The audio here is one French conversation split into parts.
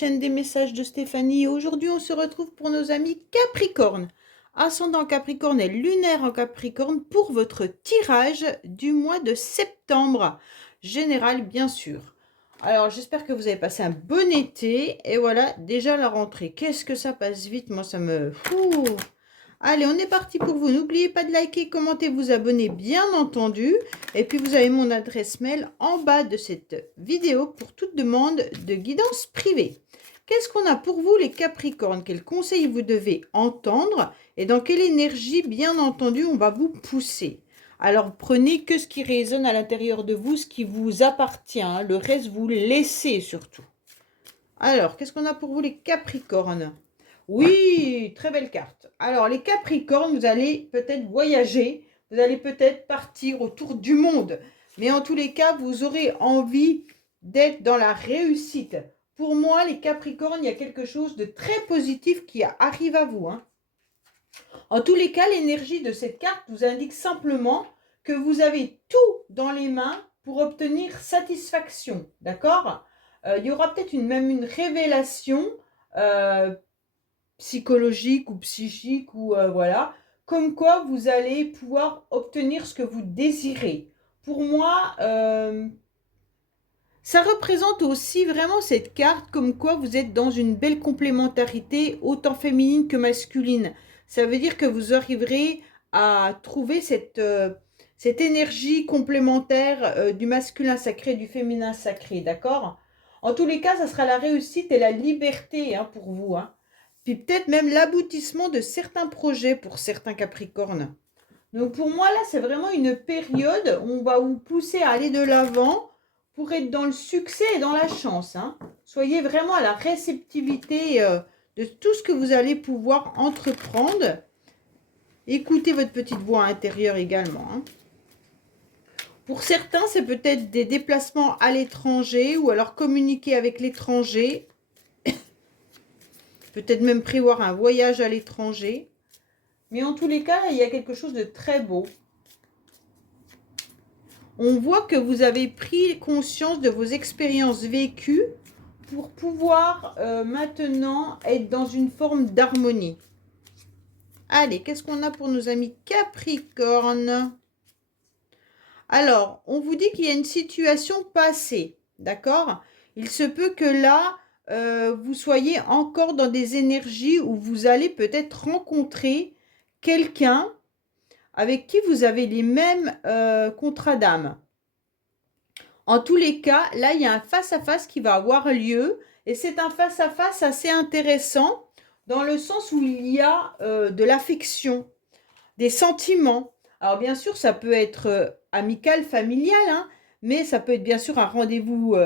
chaîne des messages de Stéphanie. Aujourd'hui, on se retrouve pour nos amis Capricorne. Ascendant Capricorne et lunaire en Capricorne pour votre tirage du mois de septembre. Général, bien sûr. Alors, j'espère que vous avez passé un bon été. Et voilà, déjà la rentrée. Qu'est-ce que ça passe vite. Moi, ça me... Ouh. Allez, on est parti pour vous. N'oubliez pas de liker, commenter, vous abonner, bien entendu. Et puis, vous avez mon adresse mail en bas de cette vidéo pour toute demande de guidance privée. Qu'est-ce qu'on a pour vous, les Capricornes? Quels conseils vous devez entendre? Et dans quelle énergie, bien entendu, on va vous pousser? Alors, prenez que ce qui résonne à l'intérieur de vous, ce qui vous appartient. Hein. Le reste, vous le laissez surtout. Alors, qu'est-ce qu'on a pour vous, les Capricornes? Oui, très belle carte. Alors, les Capricornes, vous allez peut-être voyager, vous allez peut-être partir autour du monde. Mais en tous les cas, vous aurez envie d'être dans la réussite. Pour moi, les Capricornes, il y a quelque chose de très positif qui arrive à vous. Hein. En tous les cas, l'énergie de cette carte vous indique simplement que vous avez tout dans les mains pour obtenir satisfaction. D'accord? Il y aura peut-être même une révélation psychologique ou psychique ou voilà, comme quoi vous allez pouvoir obtenir ce que vous désirez. Pour moi, ça représente aussi vraiment cette carte comme quoi vous êtes dans une belle complémentarité autant féminine que masculine. Ça veut dire que vous arriverez à trouver cette énergie complémentaire du masculin sacré, du féminin sacré, d'accord? En tous les cas, ça sera la réussite et la liberté hein, pour vous. Hein. Puis peut-être même l'aboutissement de certains projets pour certains Capricornes. Donc pour moi, là, c'est vraiment une période où on va vous pousser à aller de l'avant pour être dans le succès et dans la chance. Hein. Soyez vraiment à la réceptivité de tout ce que vous allez pouvoir entreprendre. Écoutez votre petite voix intérieure également. Hein. Pour certains, c'est peut-être des déplacements à l'étranger ou alors communiquer avec l'étranger. Peut-être même prévoir un voyage à l'étranger. Mais en tous les cas, il y a quelque chose de très beau. On voit que vous avez pris conscience de vos expériences vécues pour pouvoir maintenant être dans une forme d'harmonie. Allez, qu'est-ce qu'on a pour nos amis Capricorne? Alors, on vous dit qu'il y a une situation passée, d'accord? Il se peut que là, vous soyez encore dans des énergies où vous allez peut-être rencontrer quelqu'un avec qui vous avez les mêmes contrats d'âme. En tous les cas, là, il y a un face-à-face qui va avoir lieu et c'est un face-à-face assez intéressant dans le sens où il y a de l'affection, des sentiments. Alors bien sûr, ça peut être amical, familial, hein, mais ça peut être bien sûr un rendez-vous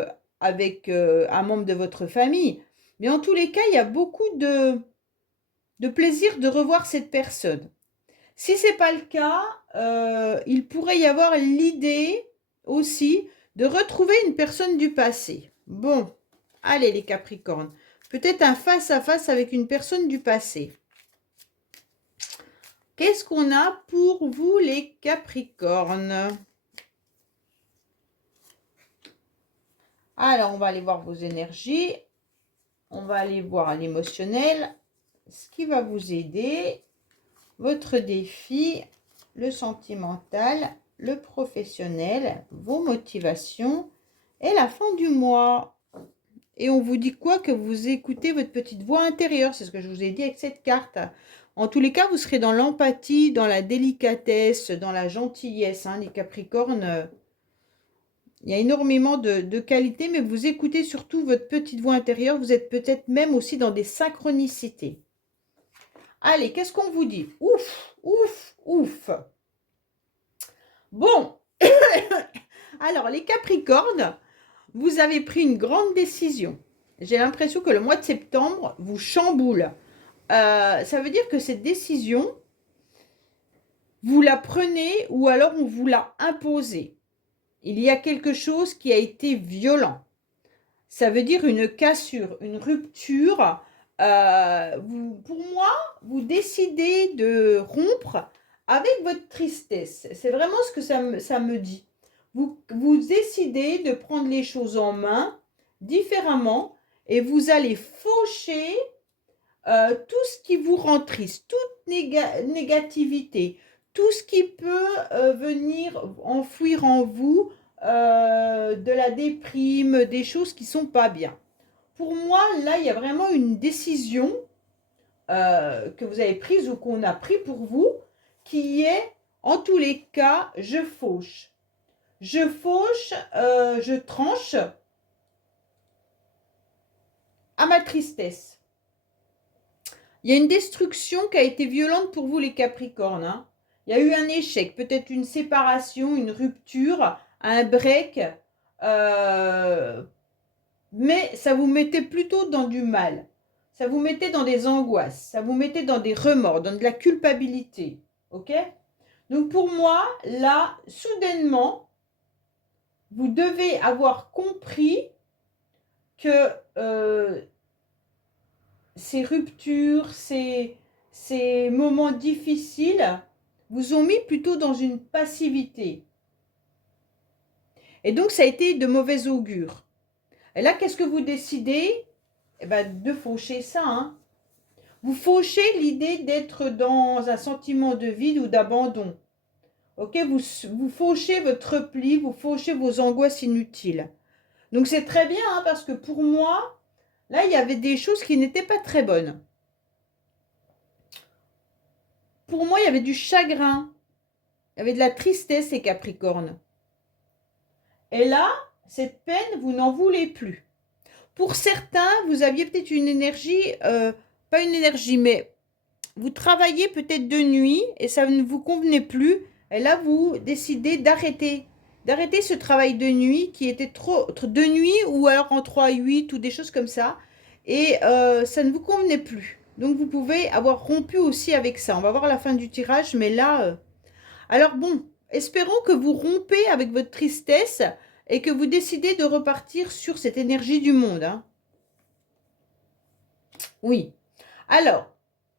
avec un membre de votre famille. Mais en tous les cas, il y a beaucoup de plaisir de revoir cette personne. Si ce n'est pas le cas, il pourrait y avoir l'idée aussi de retrouver une personne du passé. Bon, allez les Capricornes, peut-être un face-à-face avec une personne du passé. Qu'est-ce qu'on a pour vous les Capricornes? Alors, on va aller voir vos énergies. On va aller voir l'émotionnel. Ce qui va vous aider. Votre défi, le sentimental, le professionnel, vos motivations et la fin du mois. Et on vous dit quoi? Que vous écoutez votre petite voix intérieure. C'est ce que je vous ai dit avec cette carte. En tous les cas, vous serez dans l'empathie, dans la délicatesse, dans la gentillesse. Hein, les Capricornes, il y a énormément de qualités, mais vous écoutez surtout votre petite voix intérieure. Vous êtes peut-être même aussi dans des synchronicités. Allez, qu'est-ce qu'on vous dit? Ouf, ouf, ouf. Bon, alors les Capricornes, vous avez pris une grande décision. J'ai l'impression que le mois de septembre vous chamboule. Ça veut dire que cette décision, vous la prenez ou alors on vous l'a imposée. Il y a quelque chose qui a été violent. Ça veut dire une cassure, une rupture. Pour moi, vous décidez de rompre avec votre tristesse. C'est vraiment ce que ça me dit. Vous décidez de prendre les choses en main différemment et vous allez faucher tout ce qui vous rend triste, toute négativité, tout ce qui peut venir enfouir en vous de la déprime, des choses qui ne sont pas bien. Pour moi, là, il y a vraiment une décision que vous avez prise ou qu'on a pris pour vous, qui est, en tous les cas, je fauche. Je fauche, je tranche à ma tristesse. Il y a une destruction qui a été violente pour vous, les Capricornes, hein. Il y a eu un échec, peut-être une séparation, une rupture, un break, mais ça vous mettait plutôt dans du mal. Ça vous mettait dans des angoisses, ça vous mettait dans des remords, dans de la culpabilité. Ok? Donc pour moi, là, soudainement, vous devez avoir compris que ces ruptures, ces moments difficiles vous ont mis plutôt dans une passivité. Et donc, ça a été de mauvais augure. Et là, qu'est-ce que vous décidez? Eh ben, de faucher ça, hein. Vous fauchez l'idée d'être dans un sentiment de vide ou d'abandon. Ok, vous fauchez votre repli, vous fauchez vos angoisses inutiles. Donc, c'est très bien, hein, parce que pour moi, là, il y avait des choses qui n'étaient pas très bonnes. Pour moi, il y avait du chagrin. Il y avait de la tristesse, les Capricornes. Et là, cette peine, vous n'en voulez plus. Pour certains, vous aviez peut-être une énergie, pas une énergie, mais vous travaillez peut-être de nuit et ça ne vous convenait plus. Et là, vous décidez d'arrêter ce travail de nuit qui était trop de nuit ou alors en 3-8 ou des choses comme ça. Et ça ne vous convenait plus. Donc, vous pouvez avoir rompu aussi avec ça. On va voir la fin du tirage, mais là... Alors bon, espérons que vous rompez avec votre tristesse et que vous décidez de repartir sur cette énergie du monde, hein. Oui. Alors,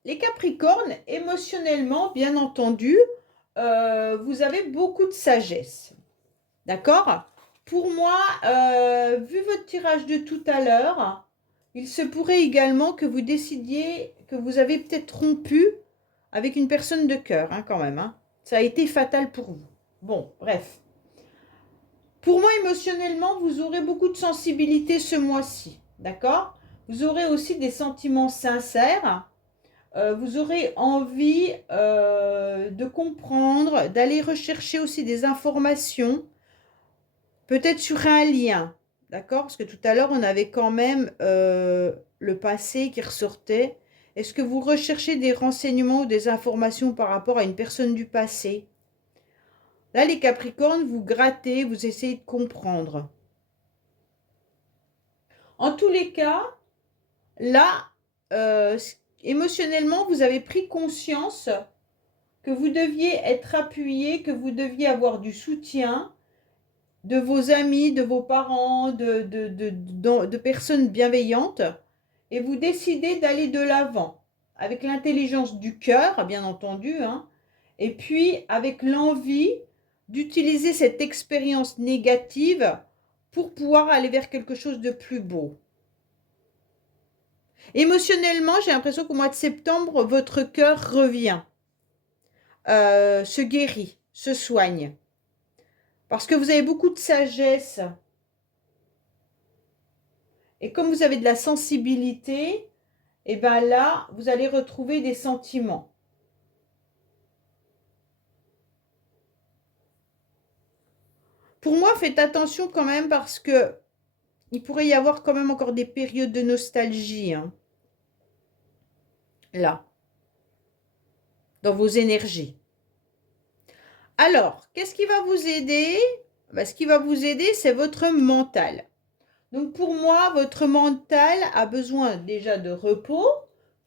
les Capricornes, émotionnellement, bien entendu, vous avez beaucoup de sagesse. D'accord? Pour moi, vu votre tirage de tout à l'heure, il se pourrait également que vous décidiez que vous avez peut-être rompu avec une personne de cœur, hein, quand même, hein. Ça a été fatal pour vous. Bon, bref. Pour moi, émotionnellement, vous aurez beaucoup de sensibilité ce mois-ci. D'accord? Vous aurez aussi des sentiments sincères. Vous aurez envie de comprendre, d'aller rechercher aussi des informations, peut-être sur un lien. D'accord? Parce que tout à l'heure, on avait quand même le passé qui ressortait. Est-ce que vous recherchez des renseignements ou des informations par rapport à une personne du passé? Là, les Capricornes, vous grattez, vous essayez de comprendre. En tous les cas, là, émotionnellement, vous avez pris conscience que vous deviez être appuyé, que vous deviez avoir du soutien de vos amis, de vos parents, de personnes bienveillantes, et vous décidez d'aller de l'avant, avec l'intelligence du cœur, bien entendu, hein, et puis avec l'envie d'utiliser cette expérience négative pour pouvoir aller vers quelque chose de plus beau. Émotionnellement, j'ai l'impression qu'au mois de septembre, votre cœur revient, se guérit, se soigne. Parce que vous avez beaucoup de sagesse. Et comme vous avez de la sensibilité, et bien là, vous allez retrouver des sentiments. Pour moi, faites attention quand même parce que il pourrait y avoir quand même encore des périodes de nostalgie, hein, là, dans vos énergies. Alors, qu'est-ce qui va vous aider? Ce qui va vous aider, c'est votre mental. Donc pour moi, votre mental a besoin déjà de repos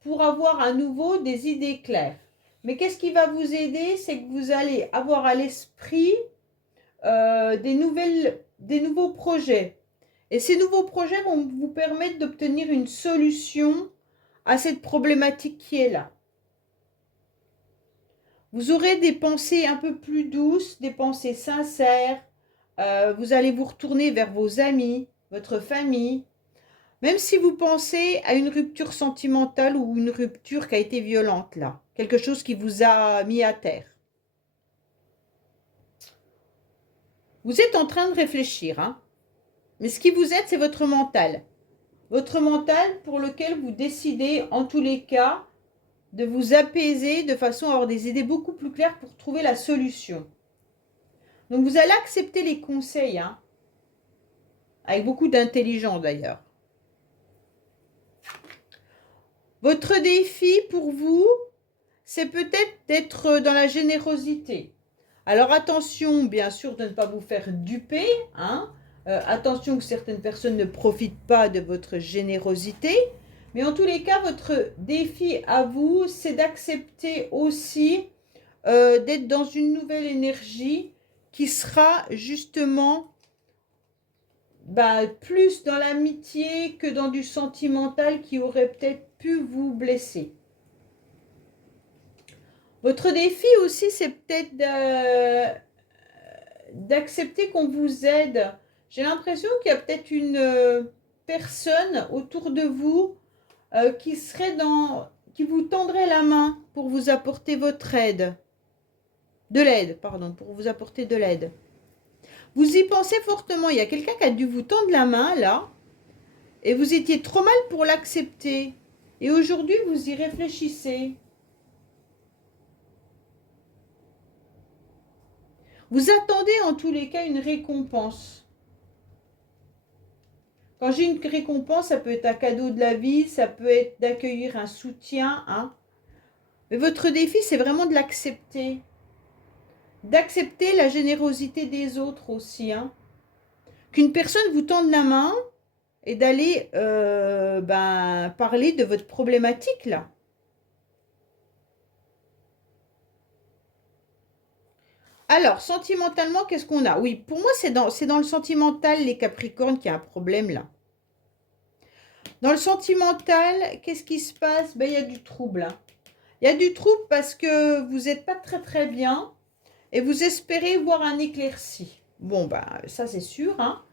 pour avoir à nouveau des idées claires. Mais qu'est-ce qui va vous aider? C'est que vous allez avoir à l'esprit des nouveaux projets. Et ces nouveaux projets vont vous permettre d'obtenir une solution à cette problématique qui est là. Vous aurez des pensées un peu plus douces, des pensées sincères. Vous allez vous retourner vers vos amis, votre famille. Même si vous pensez à une rupture sentimentale ou une rupture qui a été violente là, quelque chose qui vous a mis à terre. Vous êtes en train de réfléchir, hein. Mais ce qui vous aide, c'est votre mental. Votre mental pour lequel vous décidez, en tous les cas, de vous apaiser de façon à avoir des idées beaucoup plus claires pour trouver la solution. Donc vous allez accepter les conseils, hein, avec beaucoup d'intelligence d'ailleurs. Votre défi pour vous, c'est peut-être d'être dans la générosité. Alors attention, bien sûr, de ne pas vous faire duper, hein. Attention que certaines personnes ne profitent pas de votre générosité. Mais en tous les cas, votre défi à vous, c'est d'accepter aussi d'être dans une nouvelle énergie qui sera justement plus dans l'amitié que dans du sentimental qui aurait peut-être pu vous blesser. Votre défi aussi, c'est peut-être d'accepter qu'on vous aide. J'ai l'impression qu'il y a peut-être une personne autour de vous qui vous tendrait la main pour vous apporter votre aide. De l'aide, pardon, pour vous apporter de l'aide. Vous y pensez fortement. Il y a quelqu'un qui a dû vous tendre la main, là, et vous étiez trop mal pour l'accepter. Et aujourd'hui, vous y réfléchissez. Vous attendez en tous les cas une récompense. Quand j'ai une récompense, ça peut être un cadeau de la vie, ça peut être d'accueillir un soutien, hein. Mais votre défi, c'est vraiment de l'accepter. D'accepter la générosité des autres aussi, hein. Qu'une personne vous tende la main et d'aller parler de votre problématique là. Alors, sentimentalement, qu'est-ce qu'on a? Oui, pour moi, c'est dans le sentimental, les Capricornes, qu'il y a un problème là. Dans le sentimental, qu'est-ce qui se passe? Il y a du trouble, hein. Il y a du trouble parce que vous n'êtes pas très très bien et vous espérez voir un éclairci. Bon, ça c'est sûr, hein.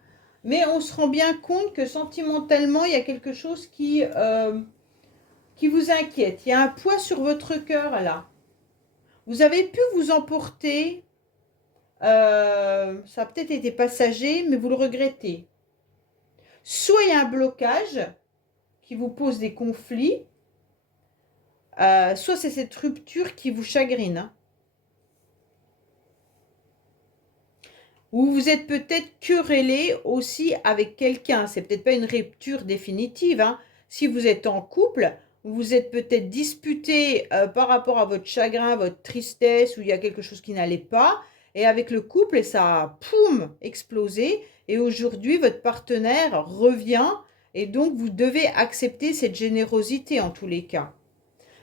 Mais on se rend bien compte que sentimentalement, il y a quelque chose qui vous inquiète. Il y a un poids sur votre cœur là. Vous avez pu vous emporter. Ça a peut-être été passager, mais vous le regrettez. Soit il y a un blocage qui vous pose des conflits, soit c'est cette rupture qui vous chagrine, hein. Ou vous êtes peut-être querellé aussi avec quelqu'un. C'est peut-être pas une rupture définitive, hein. Si vous êtes en couple, vous êtes peut-être disputé par rapport à votre chagrin, votre tristesse, ou il y a quelque chose qui n'allait pas. Et avec le couple, ça a, poum, explosé. Et aujourd'hui, votre partenaire revient. Et donc, vous devez accepter cette générosité en tous les cas.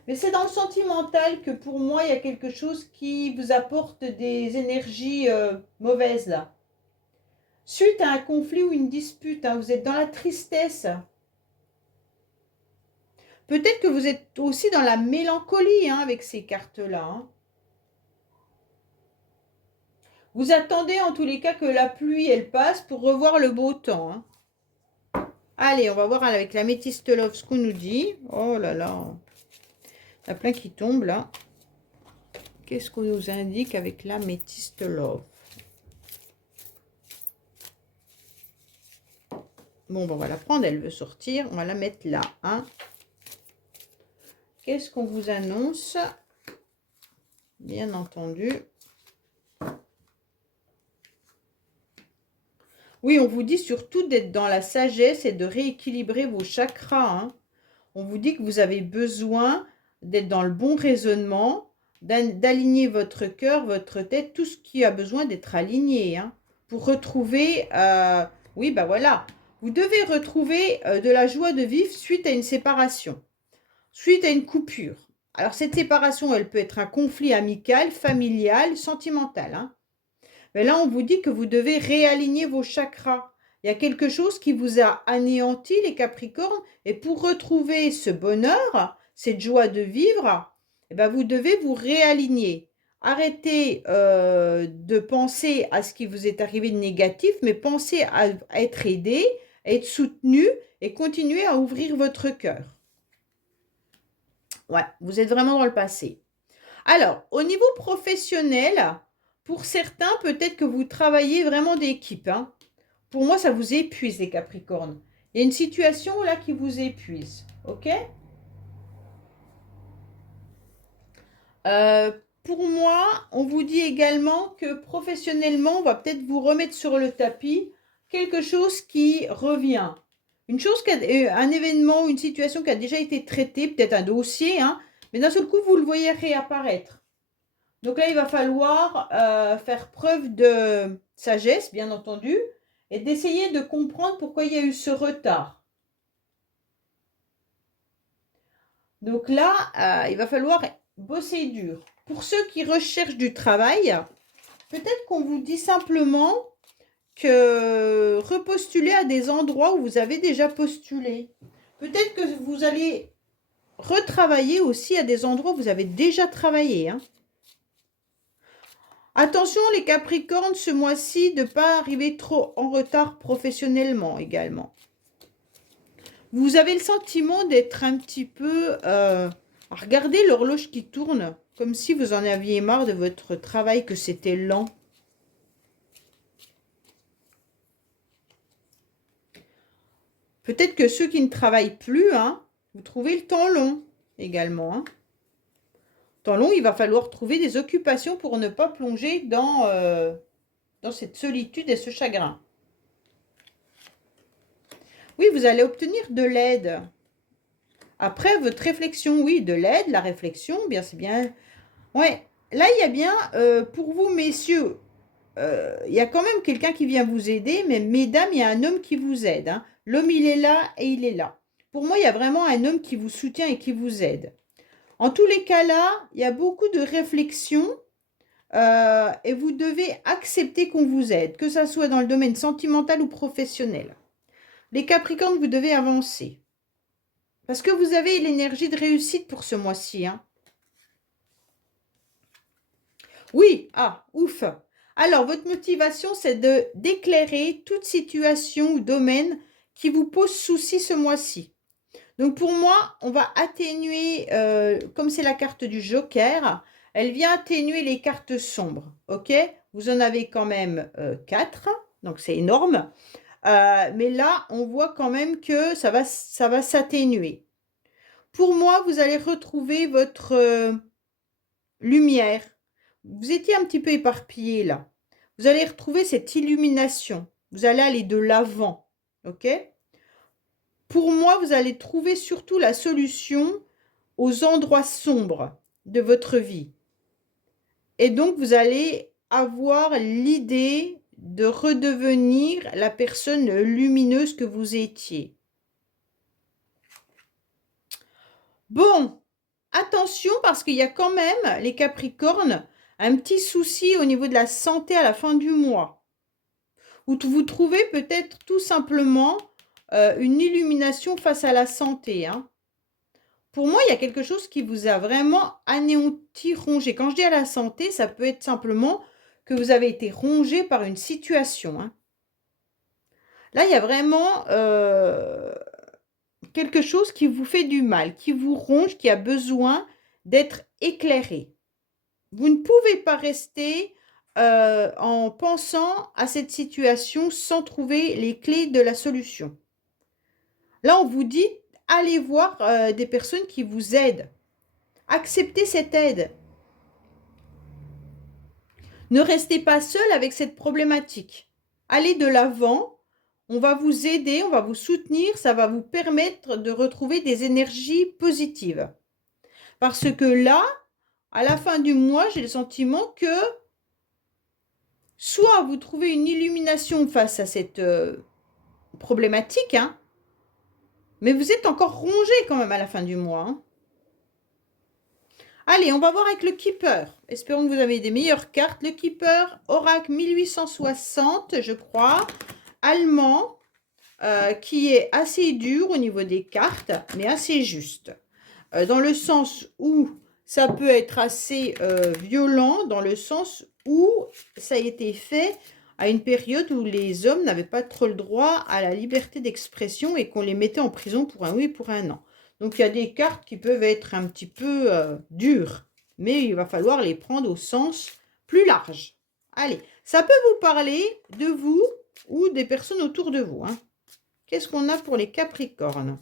Mais c'est dans le sentimental que pour moi, il y a quelque chose qui vous apporte des énergies mauvaises là. Suite à un conflit ou une dispute, hein, vous êtes dans la tristesse. Peut-être que vous êtes aussi dans la mélancolie, hein, avec ces cartes-là, hein. Vous attendez en tous les cas que la pluie, elle passe pour revoir le beau temps, hein. Allez, on va voir avec la métiste love ce qu'on nous dit. Oh là là. Il y a plein qui tombent là. Qu'est-ce qu'on nous indique avec la métiste love? Bon, on va la prendre, elle veut sortir. On va la mettre là, hein. Qu'est-ce qu'on vous annonce? Bien entendu. Oui, on vous dit surtout d'être dans la sagesse et de rééquilibrer vos chakras, hein. On vous dit que vous avez besoin d'être dans le bon raisonnement, d'aligner votre cœur, votre tête, tout ce qui a besoin d'être aligné, hein, pour retrouver, oui, voilà, vous devez retrouver de la joie de vivre suite à une séparation, suite à une coupure. Alors, cette séparation, elle peut être un conflit amical, familial, sentimental, hein. Mais là, on vous dit que vous devez réaligner vos chakras. Il y a quelque chose qui vous a anéanti, les Capricornes, et pour retrouver ce bonheur, cette joie de vivre, vous devez vous réaligner. Arrêtez de penser à ce qui vous est arrivé de négatif, mais pensez à être aidé, être soutenu et continuer à ouvrir votre cœur. Ouais, vous êtes vraiment dans le passé. Alors, au niveau professionnel, pour certains, peut-être que vous travaillez vraiment d'équipe, hein. Pour moi, ça vous épuise, les Capricornes. Il y a une situation là qui vous épuise, ok? Pour moi, on vous dit également que professionnellement, on va peut-être vous remettre sur le tapis quelque chose qui revient. Une chose, un événement, une situation qui a déjà été traitée, peut-être un dossier, hein, mais d'un seul coup, vous le voyez réapparaître. Donc là, il va falloir faire preuve de sagesse, bien entendu, et d'essayer de comprendre pourquoi il y a eu ce retard. Donc là, il va falloir bosser dur. Pour ceux qui recherchent du travail, peut-être qu'on vous dit simplement que repostuler à des endroits où vous avez déjà postulé. Peut-être que vous allez retravailler aussi à des endroits où vous avez déjà travaillé, hein. Attention les Capricornes, ce mois-ci, de ne pas arriver trop en retard professionnellement également. Vous avez le sentiment d'être un petit peu... regardez l'horloge qui tourne, comme si vous en aviez marre de votre travail, que c'était lent. Peut-être que ceux qui ne travaillent plus, hein, vous trouvez le temps long également, hein. Temps long, il va falloir trouver des occupations pour ne pas plonger dans cette solitude et ce chagrin. Oui, vous allez obtenir de l'aide. Après, votre réflexion, oui, de l'aide, la réflexion, bien c'est bien. Ouais, là, il y a bien, pour vous, messieurs, il y a quand même quelqu'un qui vient vous aider, mais mesdames, il y a un homme qui vous aide, hein. L'homme, il est là et il est là. Pour moi, il y a vraiment un homme qui vous soutient et qui vous aide. En tous les cas là, il y a beaucoup de réflexion et vous devez accepter qu'on vous aide, que ça soit dans le domaine sentimental ou professionnel. Les Capricornes, vous devez avancer. Parce que vous avez l'énergie de réussite pour ce mois-ci, hein. Oui, ah, ouf. Alors, votre motivation, c'est d'éclairer toute situation ou domaine qui vous pose souci ce mois-ci. Donc, pour moi, on va atténuer, comme c'est la carte du Joker, elle vient atténuer les cartes sombres, ok? Vous en avez quand même 4, donc c'est énorme. Mais là, on voit quand même que ça va s'atténuer. Pour moi, vous allez retrouver votre lumière. Vous étiez un petit peu éparpillé là. Vous allez retrouver cette illumination. Vous allez aller de l'avant, ok? Pour moi, vous allez trouver surtout la solution aux endroits sombres de votre vie. Et donc, vous allez avoir l'idée de redevenir la personne lumineuse que vous étiez. Bon, attention parce qu'il y a quand même, les Capricornes, un petit souci au niveau de la santé à la fin du mois. Où vous trouvez peut-être tout simplement une illumination face à la santé, hein. Pour moi, il y a quelque chose qui vous a vraiment anéanti, rongé. Quand je dis à la santé, ça peut être simplement que vous avez été rongé par une situation, hein. Là, il y a vraiment quelque chose qui vous fait du mal, qui vous ronge, qui a besoin d'être éclairé. Vous ne pouvez pas rester en pensant à cette situation sans trouver les clés de la solution. Là, on vous dit, allez voir des personnes qui vous aident. Acceptez cette aide. Ne restez pas seul avec cette problématique. Allez de l'avant. On va vous aider, on va vous soutenir. Ça va vous permettre de retrouver des énergies positives. Parce que là, à la fin du mois, j'ai le sentiment que soit vous trouvez une illumination face à cette problématique, hein, mais vous êtes encore rongé quand même à la fin du mois, hein. Allez, on va voir avec le Keeper. Espérons que vous avez des meilleures cartes. Le Keeper, Oracle 1860, je crois, allemand, qui est assez dur au niveau des cartes, mais assez juste. Dans le sens où ça peut être assez violent, dans le sens où ça a été fait à une période où les hommes n'avaient pas trop le droit à la liberté d'expression et qu'on les mettait en prison pour un oui, pour un non. Donc, il y a des cartes qui peuvent être un petit peu dures, mais il va falloir les prendre au sens plus large. Allez, ça peut vous parler de vous ou des personnes autour de vous, hein. Qu'est-ce qu'on a pour les Capricornes?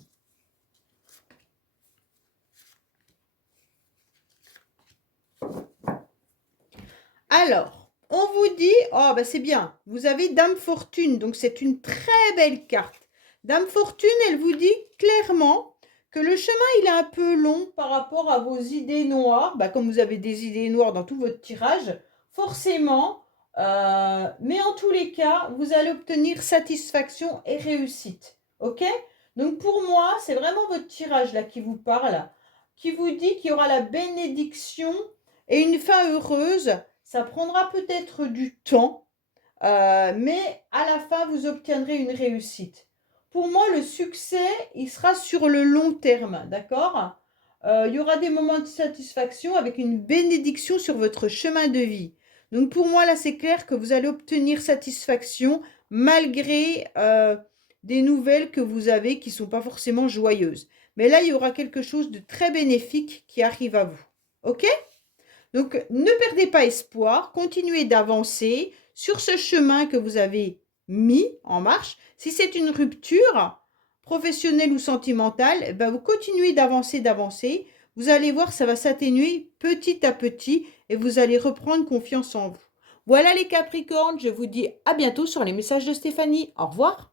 Alors, on vous dit, oh bah c'est bien, vous avez Dame Fortune, donc c'est une très belle carte. Dame Fortune, elle vous dit clairement que le chemin, il est un peu long par rapport à vos idées noires. Bah, comme vous avez des idées noires dans tout votre tirage, forcément, mais en tous les cas, vous allez obtenir satisfaction et réussite. Ok? Donc pour moi, c'est vraiment votre tirage là qui vous parle, qui vous dit qu'il y aura la bénédiction et une fin heureuse. Ça prendra peut-être du temps, mais à la fin, vous obtiendrez une réussite. Pour moi, le succès, il sera sur le long terme, d'accord? Il y aura des moments de satisfaction avec une bénédiction sur votre chemin de vie. Donc pour moi, là, c'est clair que vous allez obtenir satisfaction malgré des nouvelles que vous avez qui ne sont pas forcément joyeuses. Mais là, il y aura quelque chose de très bénéfique qui arrive à vous. OK? Donc, ne perdez pas espoir, continuez d'avancer sur ce chemin que vous avez mis en marche. Si c'est une rupture professionnelle ou sentimentale, eh ben vous continuez d'avancer, d'avancer. Vous allez voir, ça va s'atténuer petit à petit et vous allez reprendre confiance en vous. Voilà les Capricornes, je vous dis à bientôt sur les messages de Stéphanie. Au revoir.